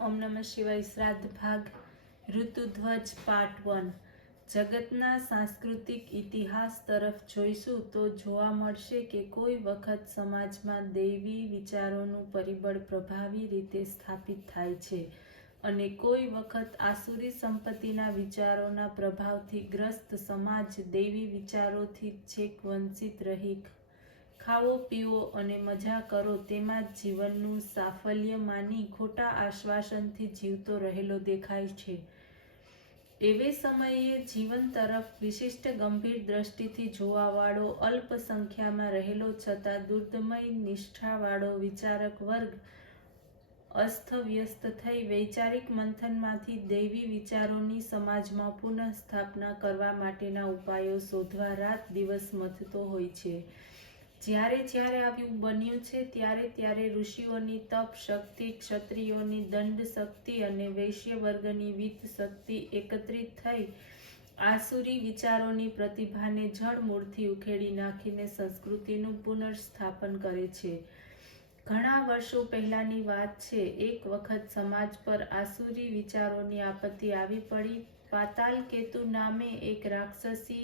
ઓમ નમઃ શિવાય શ્રાદ્ધ ભાગ ઋતુધ્વજ પાર્ટ 1। જગતના સાંસ્કૃતિક ઇતિહાસ તરફ જોઈશું તો જોવા મળશે કે કોઈ વખત સમાજમાં દૈવી વિચારોનું પરિબળ પ્રભાવી રીતે સ્થાપિત થાય છે અને કોઈ વખત આસુરી સંપત્તિના વિચારોના પ્રભાવથી ગ્રસ્ત સમાજ દૈવી વિચારોથી છેક વંચિત રહી ખાવો પીવો અને મજા કરો તેમાં જીવનનું સાફલ્ય માની ખોટા આશ્વાસનથી જીવતો રહેલો દેખાય છે। એવે સમયે જીવન તરફ વિશિષ્ટ ગંભીર દ્રષ્ટિથી જોવાવાળો અલ્પ સંખ્યામાં રહેલો છતાં દુર્દમય નિષ્ઠાવાળો વિચારક વર્ગ અસ્તવ્યસ્ત થઈ વૈચારિક મંથનમાંથી દૈવી વિચારોની સમાજમાં પુનઃ સ્થાપના કરવા માટેના ઉપાયો શોધવા રાત દિવસ મથતો હોય છે। જ્યારે જ્યારે આવું બન્યું છે ત્યારે ઋષિઓની તપ શક્તિ, ક્ષત્રિયોની દંડ શક્તિ અને વૈશ્ય વર્ગની વિત્ત શક્તિ એકત્રિત થઈ આસુરી વિચારોની પ્રતિભાને જડમૂળથી ઉખેડી નાખીને સંસ્કૃતિનું પુનર્સ્થાપન કરે છે। ઘણા વર્ષો પહેલાની વાત છે। એક વખત સમાજ પર આસુરી વિચારોની આપત્તિ આવી પડી। પાતાલ કેતુ નામે એક રાક્ષસી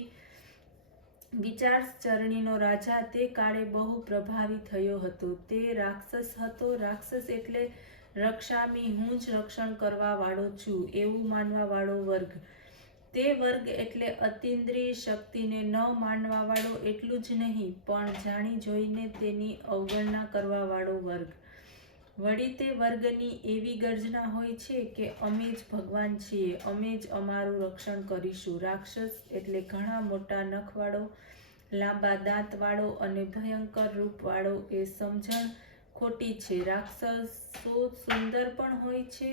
વિચારચરણીનો રાજા તે કાળે બહુ પ્રભાવી થયો હતો। તે રાક્ષસ હતો। રાક્ષસ એટલે રક્ષામી, હું જ રક્ષણ કરવા વાળો છું એવું માનવા વાળો વર્ગ। તે વર્ગ એટલે અતિન્દ્રિય શક્તિને ન માનવા વાળો એટલું જ નહીં પણ જાણી જોઈને તેની અવગણના કરવા વાળો વર્ગ। વળી તે વર્ગની એવી ગર્જના હોય છે કે અમે જ ભગવાન છીએ, અમે જ અમારું રક્ષણ કરીશું। રાક્ષસ એટલે ઘણા મોટા નખવાળો, લાંબા દાંતવાળો અને ભયંકર રૂપવાળો એ સમજણ ખોટી છે। રાક્ષસો સુંદર પણ હોય છે,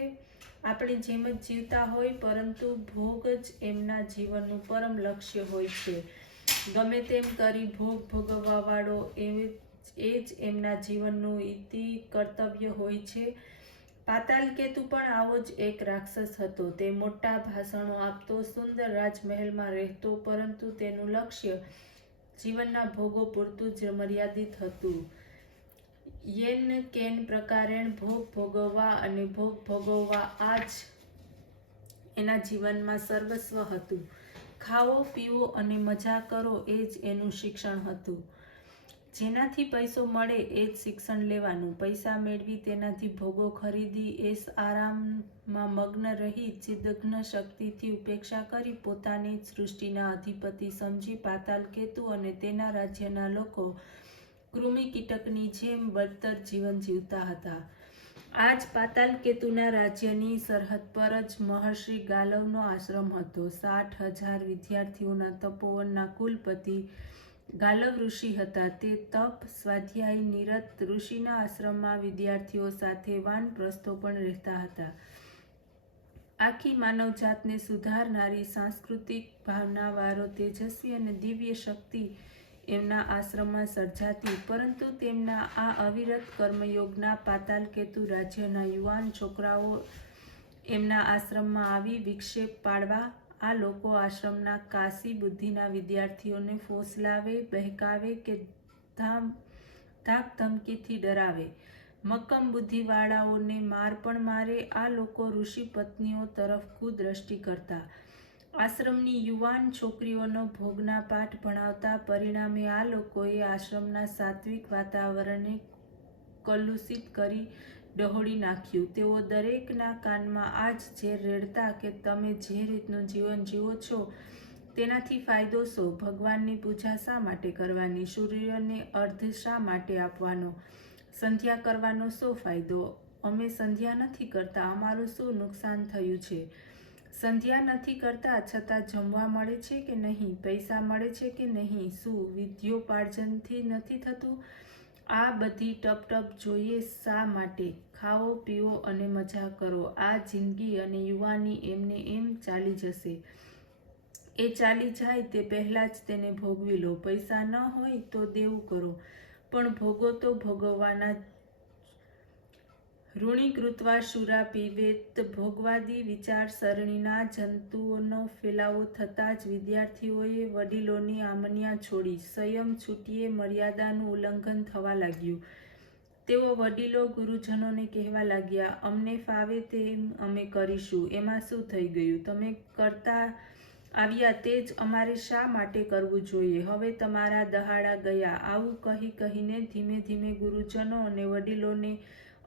આપણે જેમ જ જીવતા હોય, પરંતુ ભોગ જ એમના જીવનનું પરમ લક્ષ્ય હોય છે। ગમે તેમ કરી ભોગ ભોગવવા વાળો એ જ એમના જીવનનું ઇતિ કર્તવ્ય હોય છે। પાતાલ કેતુ પણ આવો જ એક રાક્ષસ હતો। તે મોટા ભાષણો આપતો, સુંદર રાજમહેલમાં રહેતો, પરંતુ તેનું લક્ષ્ય જીવનના ભોગો પૂરતું જ મર્યાદિત હતું। યેન કેન પ્રકારેણ ભોગ ભોગવવા અને ભોગ ભોગવવા આ જ એના જીવનમાં સર્વસ્વ હતું। ખાવો પીવો અને મજા કરો એ જ એનું શિક્ષણ હતું। જેનાથી પૈસો મળે એ જ શિક્ષણ લેવાનું। પૈસા મેળવી તેનાથી ભોગો ખરીદી એશ આરામમાં મગ્ન રહી ચિદઘ્ન શક્તિથી ઉપેક્ષા કરી પોતાને જ સૃષ્ટિના અધિપતિ સમજી પાતાલ કેતુ અને તેના રાજ્યના લોકો કૃમિ કીટકની જેમ બદતર જીવન જીવતા હતા। આ જ પાતાલ કેતુના રાજ્યની સરહદ પર જ મહર્ષિ ગાલવનો આશ્રમ હતો। 60,000 વિદ્યાર્થીઓના તપોવનના કુલપતિ ગાલવ ઋષિ હતા। તે તપ સ્વાધ્યાય નિરત ઋષિના આશ્રમમાં વિદ્યાર્થીઓ સાથે વાનપ્રસ્થો પણ રહેતા હતા। આખી માનવજાતને સુધારનારી સાંસ્કૃતિક ભાવનાવાળો તેજસ્વી અને દિવ્ય શક્તિ એમના આશ્રમમાં સર્જાતી। પરંતુ તેમના આ અવિરત કર્મયોગના પાતાલ કેતુ રાજ્યના યુવાન છોકરાઓ એમના આશ્રમમાં આવી વિક્ષેપ પાડવા આ લોકો આશ્રમના કાશી બુદ્ધિના વિદ્યાર્થીઓને ફોસલાવે, બહેકાવે કે ધાક ધમકીથી ડરાવે। મક્કમ બુદ્ધિવાળાઓને માર પણ મારે। આ લોકો ઋષિ પત્નીઓ તરફ કુદ્રષ્ટિ કરતા। આશ્રમની યુવાન છોકરીઓનો ભોગના પાઠ ભણાવતા। પરિણામે આ લોકોએ આશ્રમના સાત્વિક વાતાવરણને કલુષિત કરી ડહોળી નાખ્યું। તેઓ દરેકના કાનમાં આ જ ઝેર રેડતા કે તમે જે રીતનું જીવન જીવો છો તેનાથી ફાયદો શો? ભગવાનની પૂજા શા માટે કરવાની? સૂર્યને અર્ધ શા માટે આપવાનો? સંધ્યા કરવાનો શો ફાયદો? અમે સંધ્યા નથી કરતા, અમારું શું નુકસાન થયું છે? સંધ્યા નથી કરતા છતાં જમવા મળે છે કે નહીં? પૈસા મળે છે કે નહીં? શું વિદ્યોપાર્જનથી નથી થતું? આ બધી ટપ જોઈએ શા માટે? ખાવો પીવો અને મજા કરો। આ જિંદગી અને યુવાની એમને એમ ચાલી જશે। એ ચાલી જાય તે પહેલાં જ તેને ભોગવી લો। પૈસા ન હોય તો દેવું કરો, પણ ભોગો તો ભોગવવાના જ। ઋણી કૃત્વા શુરા પીબેત। ભોગવાદી વિચારસરણીના જંતુઓનો ફેલાવો થતાં જ વિદ્યાર્થીઓએ વડીલોની આમન્યા છોડી સંયમ છૂટીએ મર્યાદાનું ઉલ્લંઘન થવા લાગ્યું। તેઓ વડીલો ગુરુજનોને કહેવા લાગ્યા, અમને ફાવે તેમ અમે કરીશું, એમાં શું થઈ ગયું? તમે કરતા આવ્યા તે જ અમારે શા માટે કરવું જોઈએ? હવે તમારા દહાડા ગયા. આવું કહીને ધીમે ધીમે ગુરુજનો અને વડીલોને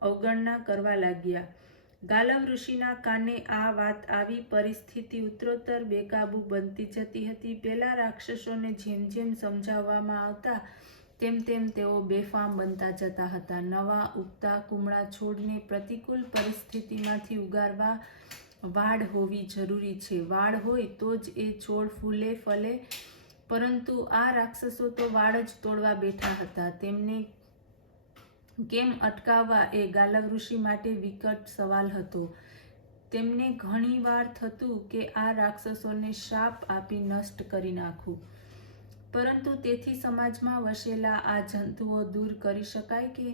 અવગણના કરવા લાગ્યા. ગાલવ ઋષિના કાને આ વાત આવી. પરિસ્થિતિ ઉત્તરોત્તર બેકાબૂ બનતી જતી હતી. પેલા રાક્ષસોને જેમ જેમ સમજાવવામાં આવતા તેમ તેમ તેઓ બેફામ બનતા જતા હતા. નવા ઉગતા કુમળા છોડને પ્રતિકૂળ પરિસ્થિતિમાંથી ઉગારવા વાડ હોવી જરૂરી છે. વાડ હોય તો જ એ છોડ ફૂલે ફલે. પરંતુ આ રાક્ષસો તો વાડ જ તોડવા બેઠા હતા. તેમને કેમ અટકાવવા એ ગાલવ ઋષિ માટે વિકટ સવાલ હતો. તેમને ઘણી વાર થતું કે આ રાક્ષસોને શાપ આપી નષ્ટ કરી નાખું, પરંતુ તેથી સમાજમાં વસેલા આ જંતુઓ દૂર કરી શકાય કે?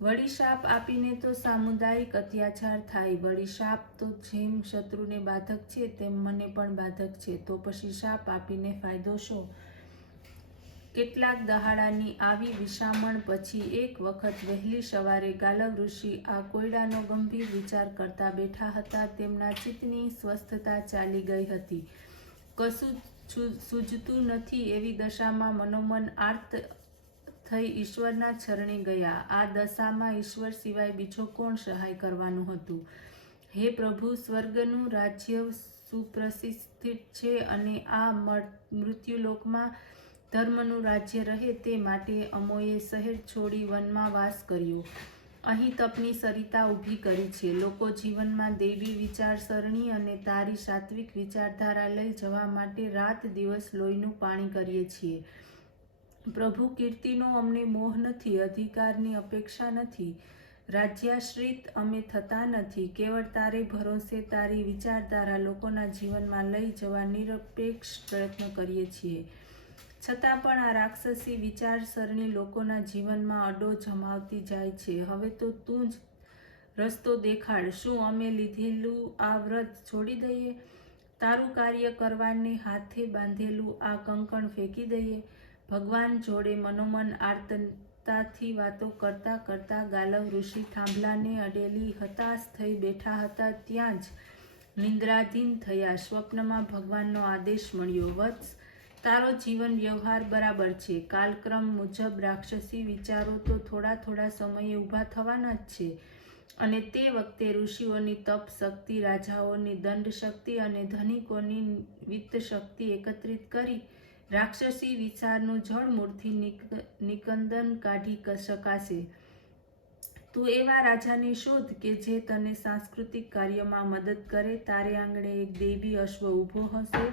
વળી શાપ આપીને તો સામુદાયિક અત્યાચાર થાય. વળી શાપ તો જેમ શત્રુને બાધક છે તેમ મને પણ બાધક છે, તો પછી શાપ આપીને ફાયદો શો? કેટલાક દહાડાની આવી વિસામણ પછી એક વખત વહેલી સવારે ગાલવ ઋષિ આ કોયડાનો ગંભીર વિચાર કરતા બેઠા હતા. તેમના ચિત્તની સ્વસ્થતા ચાલી ગઈ હતી. કશું સૂઝતું નથી એવી દશામાં મનોમન આર્ત થઈ ઈશ્વરના ચરણે ગયા. આ દશામાં ઈશ્વર સિવાય બીજો કોણ સહાય કરવાનું હતું? હે પ્રભુ, સ્વર્ગનું રાજ્ય સુપ્રતિષ્ઠિત છે અને આ મૃત્યુલોકમાં ધર્મનું રાજ્ય રહે તે માટે અમોએ શહેર છોડી વનમાં વાસ કર્યો. અહીં તપની સરિતા ઊભી કરી છે. લોકો જીવનમાં દૈવી વિચારસરણી અને તારી સાત્વિક વિચારધારા લઈ જવા માટે રાત દિવસ લોહીનું પાણી કરીએ છીએ. પ્રભુ, કીર્તિનો અમને મોહ નથી, અધિકારની અપેક્ષા નથી, રાજ્યાશ્રિત અમે થતા નથી. કેવળ તારે ભરોસે તારી વિચારધારા લોકોના જીવનમાં લઈ જવા નિરપેક્ષ પ્રયત્ન કરીએ છીએ. છતાં પણ આ રાક્ષસી વિચારસરણી લોકોના જીવનમાં અડો જમાવતી જાય છે. હવે તો તું જ રસ્તો દેખાડ. શું અમે લીધેલું આ વ્રત છોડી દઈએ? તારું કાર્ય કરવાને હાથે બાંધેલું આ કંકણ ફેંકી દઈએ? ભગવાન જોડે મનોમન આર્તતાથી વાતો કરતા કરતા ગાલવ ઋષિ થાંભલાને અડેલી હતાશ થઈ બેઠા હતા ત્યાં જ નિંદ્રાધીન થયા. સ્વપ્નમાં ભગવાનનો આદેશ મળ્યો, વત્સ, તારો જીવન વ્યવહાર બરાબર છે. કાલક્રમ મુજબ રાક્ષસી વિચારો તો થોડા થોડા સમયે ઊભા થવાના જ છે, અને તે વખતે ઋષિઓની તપ શક્તિ, રાજાઓની દંડ શક્તિ અને ધનિકોની વિત્ત શક્તિ એકત્રિત કરી રાક્ષસી વિચારનું જળમૂળથી નિકંદન કાઢી શકાશે. તું એવા રાજાને શોધ કે જે તને સાંસ્કૃતિક કાર્યમાં મદદ કરે. તારે આંગણે એક દેવી અશ્વ ઊભો હશે.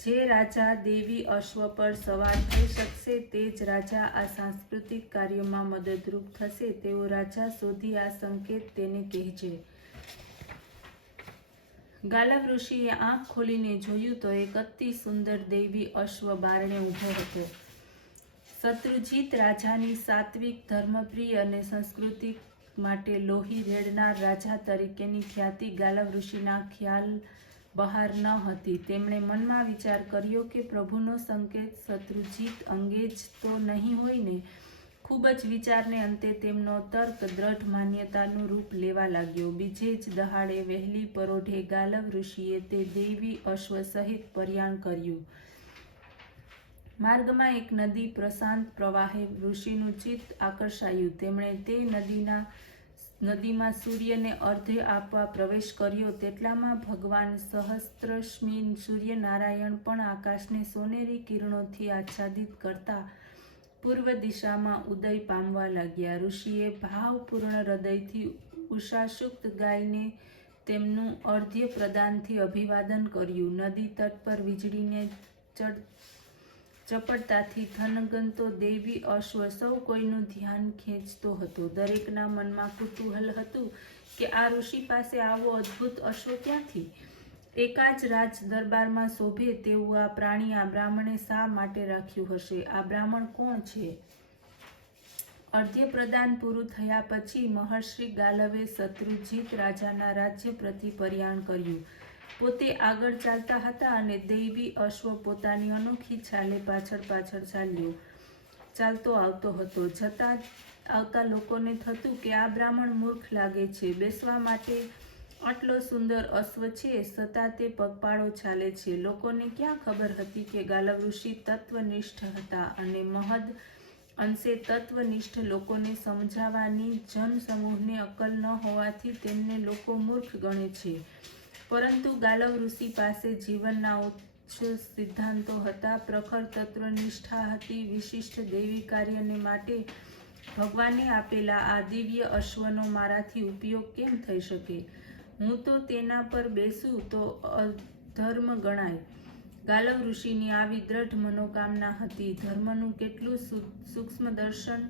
જે રાજા દેવી અશ્વ પર સવાર થઈ શકશે તે જ રાજા આ સાંસ્કૃતિક કાર્યમાં મદદરૂપ થશે. તેવો રાજા શોધી આ સંકેત તેને કહેજે. ગાલવ ઋષિએ આંખ ખોલીને જોયું તો એક અતિ સુંદર દૈવી અશ્વ બારણે ઊભો હતો. શત્રુજીત રાજાની સાત્વિક, ધર્મપ્રિય અને સંસ્કૃતિ માટે લોહી રેડનાર રાજા તરીકેની ખ્યાતિ ગાલવ ઋષિના ખ્યાલ બહાર ન હતી. તેમણે મનમાં વિચાર કર્યો કે પ્રભુનો સંકેત શત્રુજીત અંગે જ તો નહીં હોય ને? ખૂબ જ વિચારને અંતે તેમનો તર્ક દ્રઢ માન્યતાનું રૂપ લેવા લાગ્યો. બીજે જ દહાડે વહેલી પરોઢે ગાલવ ઋષિએ તે દૈવી અશ્વ સહિત પ્રયાણ કર્યું. માર્ગમાં એક નદી પ્રશાંત પ્રવાહે ઋષિનું ચિત્ત આકર્ષાયું. તેમણે તે નદીમાં સૂર્યને અર્ધ્ય આપવા પ્રવેશ કર્યો. તેટલામાં ભગવાન સહસ્ત્રશ્મી સૂર્યનારાયણ પણ આકાશને સોનેરી કિરણોથી આચ્છાદિત કરતા પૂર્વ દિશામાં ઉદય પામવા લાગ્યા. ઋષિએ ભાવપૂર્ણ હૃદયથી ઉષાસુક્ત ગાઈને તેમનું અર્ધ્ય પ્રદાનથી અભિવાદન કર્યું. નદી તટ પર વીજળીને ચપળતાથી થનગનતો દૈવી અશ્વ સૌ કોઈનું ધ્યાન ખેંચતો હતો. દરેકના મનમાં કુતૂહલ હતું કે આ ઋષિ પાસે આવો અદ્ભુત અશ્વ ક્યાંથી? એકા જ રાજ દરબારમાં શોભે તેવું આ પ્રાણી આ બ્રાહ્મણે શા માટે રાખ્યું હશે? આ બ્રાહ્મણ કોણ છે? અર્ધ્ય પ્રદાન પૂરું થયા પછી મહર્ષિ ગાલવે શત્રુજીત રાજાના રાજ્ય પ્રતિ પ્રયાણ કર્યું. પોતે આગળ ચાલતા હતા અને દૈવી અશ્વ પોતાની અનોખી ચાલે પાછળ ચાલતો આવતો હતો. આવતા લોકોને થતું કે આ બ્રાહ્મણ મૂર્ખ લાગે છે. બેસવા માટે આટલો સુંદર અશ્વ છે, છતાં તે પગપાળો ચાલે છે. લોકોને ક્યાં ખબર હતી કે ગાલવ ઋષિ તત્વનિષ્ઠ હતા અને મહદ અંશે તત્વનિષ્ઠ લોકોને સમજાવવાની જનસમૂહને અક્કલ ન હોવાથી તેમને લોકો મૂર્ખ ગણે છે. પરંતુ ગાલવ ઋષિ પાસે જીવનના ઉચ્ચ સિદ્ધાંતો હતા, પ્રખર તત્વનિષ્ઠા હતી. વિશિષ્ટ દૈવી કાર્યને માટે ભગવાને આપેલા આ દિવ્ય અશ્વનો મારાથી ઉપયોગ કેમ થઈ શકે? હું તો તેના પર બેસું તો અધર્મ ગણાય. ગાલવ ઋષિની આવી દ્રઢ મનોકામના હતી. ધર્મનું કેટલું સૂક્ષ્મ દર્શન!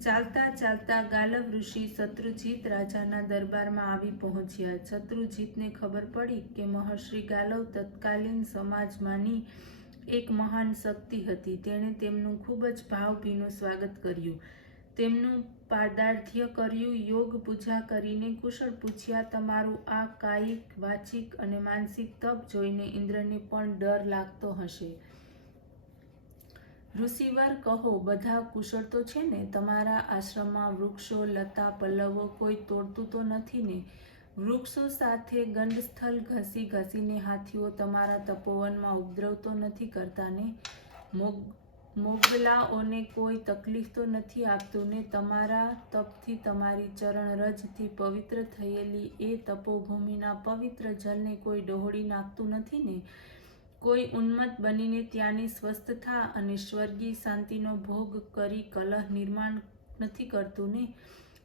ચાલતા ચાલતા ગાલવ ઋષિ શત્રુજીત રાજાના દરબારમાં આવી પહોંચ્યા. શત્રુજીતને ખબર પડી કે મહર્ષિ ગાલવ તત્કાલીન સમાજમાંની એક મહાન શક્તિ હતી. તેણે તેમનું ખૂબ જ ભાવભીનું સ્વાગત કર્યું, તેમનું પાદાર્ધ્ય કર્યું, યોગ પૂજા કરીને કુશળ પૂછ્યા. તમારું આ કાયિક, વાચિક અને માનસિક તપ જોઈને ઇન્દ્રને પણ ડર લાગતો હશે. ઋષિવર, કહો, બધા કુશળ તો છે ને? તમારા આશ્રમમાં વૃક્ષો, લતા, પલ્લવો કોઈ તોડતું તો નથી ને? વૃક્ષો સાથે ગંડસ્થળ ઘસી ઘસીને હાથીઓ તમારા તપોવનમાં ઉપદ્રવ તો નથી કરતા ને? મોગલાઓને કોઈ તકલીફ તો નથી આપતું ને? તમારા તપથી, તમારી ચરણરજથી પવિત્ર થયેલી એ તપોભૂમિના પવિત્ર જલને કોઈ ડહોળી નાખતું નથી ને? કોઈ ઉન્મત્ત બનીને ત્યાંની સ્વસ્થતા અને સ્વર્ગીય શાંતિનો ભોગ કરી કલહ નિર્માણ નથી કરતું ને?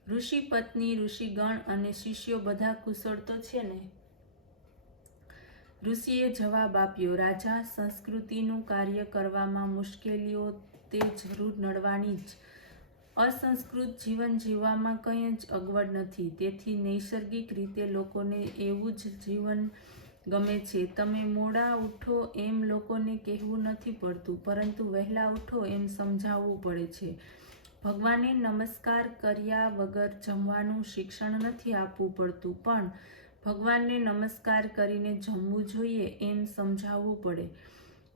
ઋષિ પત્ની, ઋષિગણ અને શિષ્યો બધા કુશળ તો છે ને? ઋષિએ જવાબ આપ્યો, રાજા, સંસ્કૃતિનું કાર્ય કરવામાં મુશ્કેલીઓ તે જરૂર નડવાની જ. અસંસ્કૃત જીવન જીવવામાં કંઈ જ અગવડ નથી. તેથી નૈસર્ગિક રીતે લોકોને એવું જ જીવન ગમે છે. તમે મોડા ઉઠો એમ લોકોને કહેવું નથી પડતું, પરંતુ વહેલા ઉઠો એમ સમજાવવું પડે છે. ભગવાને નમસ્કાર કર્યા વગર જમવાનું શિક્ષણ નથી આપવું પડતું, પણ ભગવાનને નમસ્કાર કરીને જમવું જોઈએ એમ સમજાવવું પડે.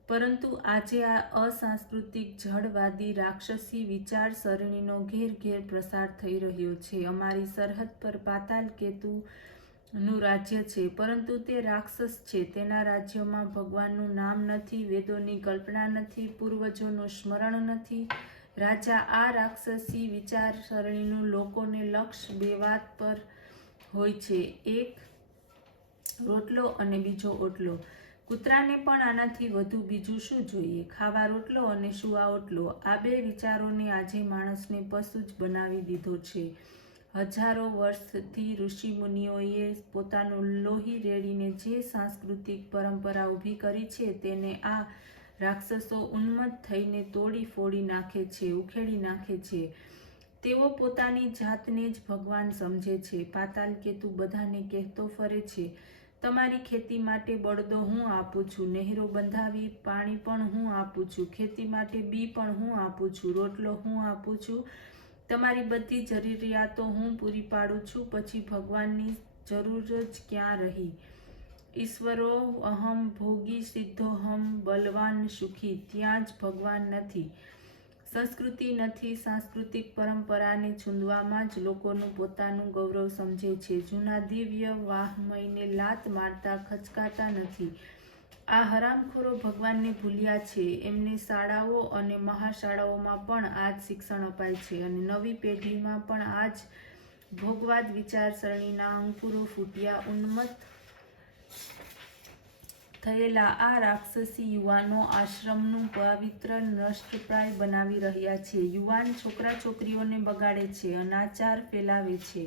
પરંતુ આજે આ અસાંસ્કૃતિક, જડવાદી, રાક્ષસી વિચારસરણીનો ઘેર ઘેર પ્રસાર થઈ રહ્યો છે. અમારી સરહદ પર પાતાલ કેતુનું રાજ્ય છે, પરંતુ તે રાક્ષસ છે. તેના રાજ્યમાં ભગવાનનું નામ નથી, વેદોની કલ્પના નથી, પૂર્વજોનું સ્મરણ નથી. રાજા, આ રાક્ષસી વિચારસરણીનું લોકોને લક્ષ્ય બે વાત પર હોય છે, એક રોટલો અને બીજો ઓટલો. કૂતરાને પણ આનાથી વધુ બીજું શું જોઈએ? ખાવા રોટલો અને સૂવા ઓટલો. આ બે વિચારોને આજે માણસને પશુ જ બનાવી દીધો છે. હજારો વર્ષથી ઋષિમુનિઓએ પોતાનું લોહી રેડીને જે સાંસ્કૃતિક પરંપરા ઊભી કરી છે તેને આ રાક્ષસો ઉન્મત્ત થઈને તોડી ફોડી નાખે છે, ઉખેડી નાખે છે. તેઓ પોતાની જાતને જ ભગવાન સમજે છે. પાતાલ કેતુ બધાને કહેતો ફરે છે, તમારી ખેતી માટે બળદો હું આપું છું, નહેરો બંધાવી પાણી પણ હું આપું છું, ખેતી માટે બી પણ હું આપું છું, રોટલો હું આપું છું, તમારી બધી જરૂરિયાતો હું પૂરી પાડું છું. પછી ભગવાનની જરૂર જ ક્યાં રહી? ઈશ્વરો અહમ ભોગી સિદ્ધોહમ બલવાન સુખી. ત્યાં જ ભગવાન નથી, સંસ્કૃતિ નથી. સાંસ્કૃતિક પરંપરાને છૂંદવામાં જ લોકોનું પોતાનું ગૌરવ સમજે છે. જૂના દિવ્ય વાહમયને લાત મારતા ખચકાતા નથી. આ હરામખોરો ભગવાનને ભૂલ્યા છે. એમને શાળાઓ અને મહાશાળાઓમાં પણ આ જ શિક્ષણ અપાય છે અને નવી પેઢીમાં પણ આ જ ભોગવાદ વિચારસરણીના અંકુરો ફૂટ્યા. ઉન્મત્ત થયેલા આ રાક્ષસી યુવાનો આશ્રમનું પાવિત્ર્ય નષ્ટપ્રાય બનાવી રહ્યા છે. યુવાન છોકરા છોકરીઓને બગાડે છે, અનાચાર ફેલાવે છે.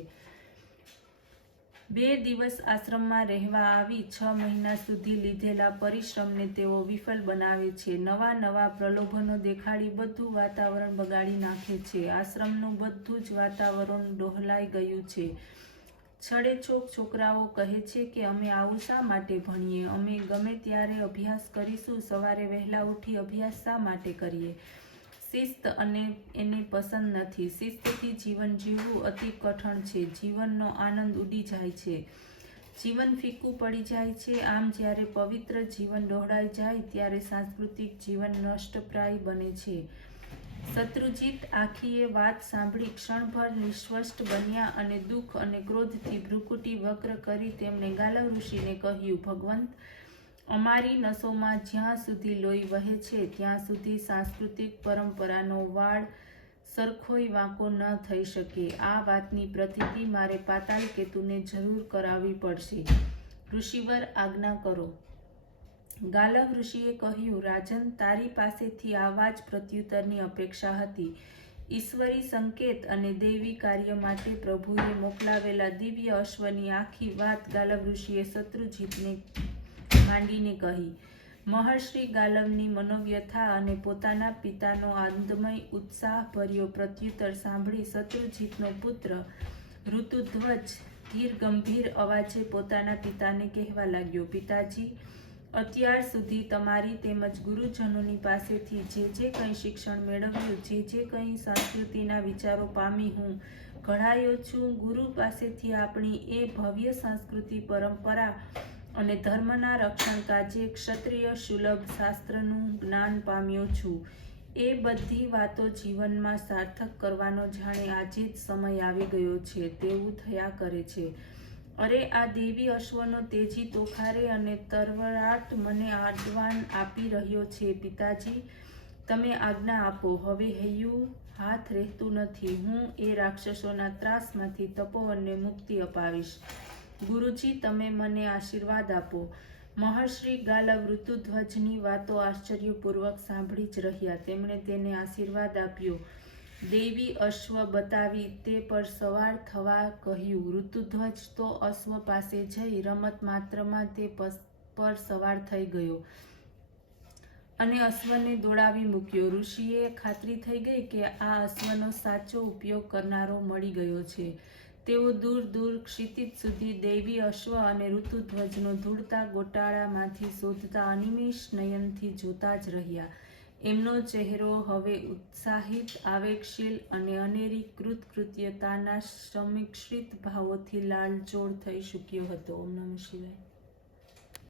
2 દિવસ આશ્રમમાં રહેવા આવી 6 મહિના સુધી લીધેલા પરિશ્રમને તેઓ વિફલ બનાવે છે. નવા નવા પ્રલોભનો દેખાડી બધું વાતાવરણ બગાડી નાખે છે. આશ્રમનું બધું જ વાતાવરણ ડહોલાઈ ગયું છે. છડેચોક છોકરાઓ કહે છે કે અમે આવું શા માટે ભણીએ? અમે ગમે ત્યારે અભ્યાસ કરીશું. સવારે વહેલા ઉઠી અભ્યાસ શા માટે કરીએ? શિસ્ત અને એને પસંદ નથી. શિસ્તથી જીવન જીવવું અતિ કઠણ છે. જીવનનો આનંદ ઉડી જાય છે. જીવન ફીકું પડી જાય છે. આમ જ્યારે પવિત્ર જીવન ડહોળાઈ જાય ત્યારે સાંસ્કૃતિક જીવન નષ્ટપ્રાય બને છે. શત્રુજીત આખી એ વાત સાંભળી ક્ષણભર નિશ્વસ્ત બન્યા અને દુઃખ અને ક્રોધથી ભ્રુકુટી વક્ર કરી તેમણે ગાલવ ઋષિને કહ્યું, ભગવંત, અમારી નસોમાં જ્યાં સુધી લોહી વહે છે ત્યાં સુધી સાંસ્કૃતિક પરંપરાનો વાળ સરખોય વાંકો ન થઈ શકે. આ વાતની પ્રતીતિ મારે પાતાલ કેતુને જરૂર કરાવવી પડશે. ઋષિવર, આજ્ઞા કરો. ગાલવ ઋષિએ કહ્યું, રાજન, તારી પાસેથી આવા જ પ્રત્યુત્તરની અપેક્ષા હતી. ઈશ્વરી સંકેત અને દૈવી કાર્ય માટે પ્રભુએ મોકલાવેલા દિવ્ય અશ્વની આખી વાત ગાલવ ઋષિએ શત્રુજીતને માંડીને કહી. મહર્ષિ ગાલવની મનોવ્યથા અને પોતાના પિતાનો આનંદમય ઉત્સાહભર્યો પ્રત્યુત્તર સાંભળી શત્રુજીતનો પુત્ર ઋતુધ્વજ ધીર ગંભીર અવાજે પોતાના પિતાને કહેવા લાગ્યો, પિતાજી, અત્યાર સુધી તમારી તેમજ ગુરુજનોની પાસેથી જે કંઈ શિક્ષણ મેળવ્યું, જે કંઈ સંસ્કૃતિના વિચારો પામી હું ઘડાયો છું, ગુરુ પાસેથી આપણી એ ભવ્ય સંસ્કૃતિ પરંપરા અને ધર્મના રક્ષણ કાજે ક્ષત્રિય સુલભ શાસ્ત્રનું જ્ઞાન પામ્યો છું. એ બધી વાતો જીવનમાં સાર્થક કરવાનો જાણે આજે જ સમય આવી ગયો છે તેવું થયા કરે છે. અરે, આ દેવી અશ્વનો તેજી તોખારે અને તરવરાટ મને આડવાન આપી રહ્યો છે. પિતાજી, તમે આજ્ઞા આપો. હવે હૈયું હાથ રહેતું નથી. હું એ રાક્ષસોના ત્રાસમાંથી તપોવનને મુક્તિ અપાવીશ. ગુરુજી, તમે મને આશીર્વાદ આપો. મહર્ષિ ગાલવ ઋતુધ્વજની વાતો આશ્ચર્યપૂર્વક સાંભળી જ રહ્યા. તેમણે તેને આશીર્વાદ આપ્યો, દૈવી અશ્વ બતાવી તે પર સવાર થવા કહ્યું. ઋતુધ્વજ તો અશ્વ પાસે જઈ રમત માત્રમાં તે પર સવાર થઈ ગયો અને અશ્વને દોડાવી મૂક્યો. ઋષિએ ખાતરી થઈ ગઈ કે આ અશ્વનો સાચો ઉપયોગ કરનારો મળી ગયો છે. તેઓ દૂર દૂર ક્ષિતિજ સુધી દૈવી અશ્વ અને ઋતુધ્વજનો ધૂળતા ગોટાળામાંથી શોધતા અનિમેષ નયનથી જોતા જ રહ્યા. એમનો ચહેરો હવે ઉત્સાહિત, આવેગશીલ અને અનેરી કૃતકૃત્યતાના સમિશ્રિત ભાવોથી લાલચોળ થઈ ચૂક્યો હતો. ઓમ નમઃ શિવાય.